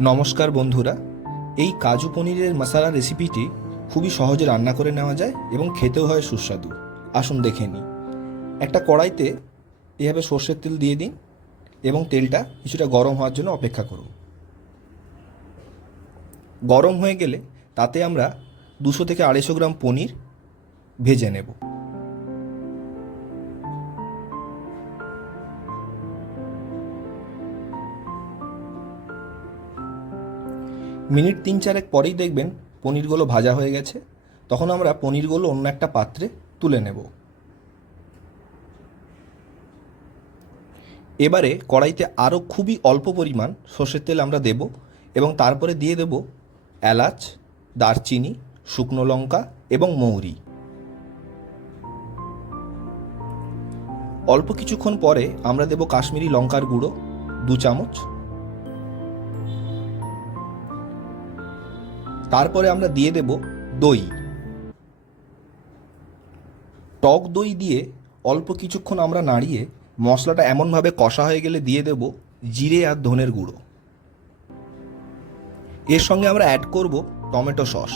নমস্কার বন্ধুরা, এই কাজু পনিরের মশালা রেসিপিটি খুবই সহজে রান্না করে নেওয়া যায় এবং খেতেও হয় সুস্বাদু। আসুন দেখে নিই। একটা কড়াইতে এভাবে সর্ষের তেল দিয়ে দিন এবং তেলটা কিছুটা গরম হওয়ার জন্য অপেক্ষা করুন। গরম হয়ে গেলে তাতে আমরা দুশো থেকে আড়াইশো গ্রাম পনির ভেজে নেব। মিনিট তিন চারেক পরেই দেখবেন পনিরগুলো ভাজা হয়ে গেছে। তখন আমরা পনিরগুলো অন্য একটা পাত্রে তুলে নেব। এবারে কড়াইতে আরও খুবই অল্প পরিমাণ সর্ষের তেল আমরা দেব এবং তারপরে দিয়ে দেব এলাচ, দারচিনি, শুকনো লঙ্কা এবং মৌরি। অল্প কিছুক্ষণ পরে আমরা দেব কাশ্মীরি লঙ্কার গুঁড়ো, দু চামচ। তারপরে আমরা দিয়ে দেব দই। টক দই দিয়ে অল্প কিছুক্ষণ আমরা নাড়িয়ে মশলাটা এমনভাবে কষা হয়ে গেলে দিয়ে দেব জিরে আর ধনের গুঁড়ো। এর সঙ্গে আমরা অ্যাড করব টমেটো সস।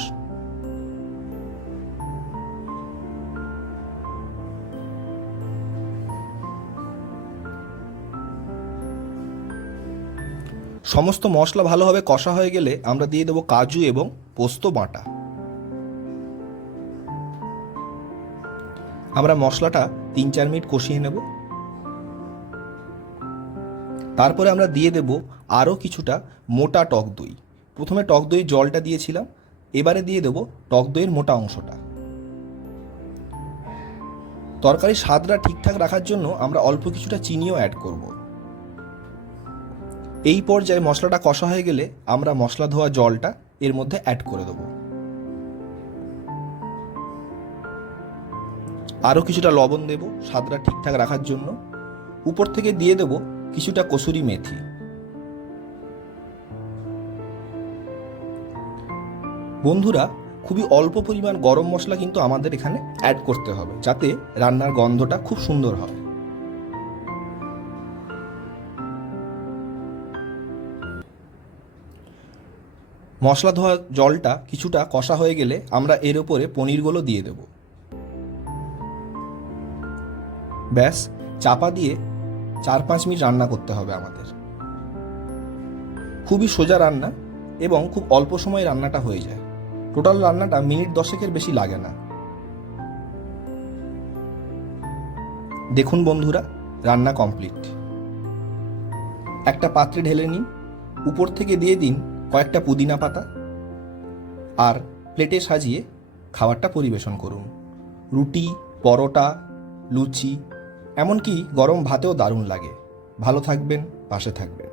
সমস্ত মশলা ভালোভাবে কষা হয়ে গেলে আমরা দিয়ে দেবো কাজু এবং পোস্ত বাটা। আমরা মশলাটা তিন চার মিনিট কষিয়ে নেব। তারপরে আমরা দিয়ে দেব আরও কিছুটা মোটা টক দই। প্রথমে টক দই জলটা দিয়েছিলাম, এবারে দিয়ে দেব টক দইয়ের মোটা অংশটা। তরকারির স্বাদটা ঠিকঠাক রাখার জন্য আমরা অল্প কিছুটা চিনিও অ্যাড করব। এই পর্যায়ে মশলাটা কষা হয়ে গেলে আমরা মশলা ধোয়া জলটা এর মধ্যে অ্যাড করে দেবো। আরও কিছুটা লবণ দেব, স্বাদটা ঠিকঠাক রাখার জন্য। উপর থেকে দিয়ে দেব কিছুটা কসুরি মেথি। বন্ধুরা, খুবই অল্প পরিমাণ গরম মশলা কিন্তু আমাদের এখানে অ্যাড করতে হবে, যাতে রান্নার গন্ধটা খুব সুন্দর হয়। মশলা ধোয়া জলটা কিছুটা কষা হয়ে গেলে আমরা এর উপরে পনিরগুলো দিয়ে দেব। ব্যাস, চাপা দিয়ে চার পাঁচ মিনিট রান্না করতে হবে আমাদের। খুবই সোজা রান্না এবং খুব অল্প সময় রান্নাটা হয়ে যায়। টোটাল রান্নাটা মিনিট দশেকের বেশি লাগে না। দেখুন বন্ধুরা, রান্না কমপ্লিট। একটা পাত্রে ঢেলে নিন, উপর থেকে দিয়ে দিন কয়েকটা পুদিনা পাতা আর প্লেটে সাজিয়ে খাবারটা পরিবেশন করুন। রুটি, পরোটা, লুচি, এমনকি গরম ভাতেও দারুণ লাগে। ভালো থাকবেন, পাশে থাকবেন।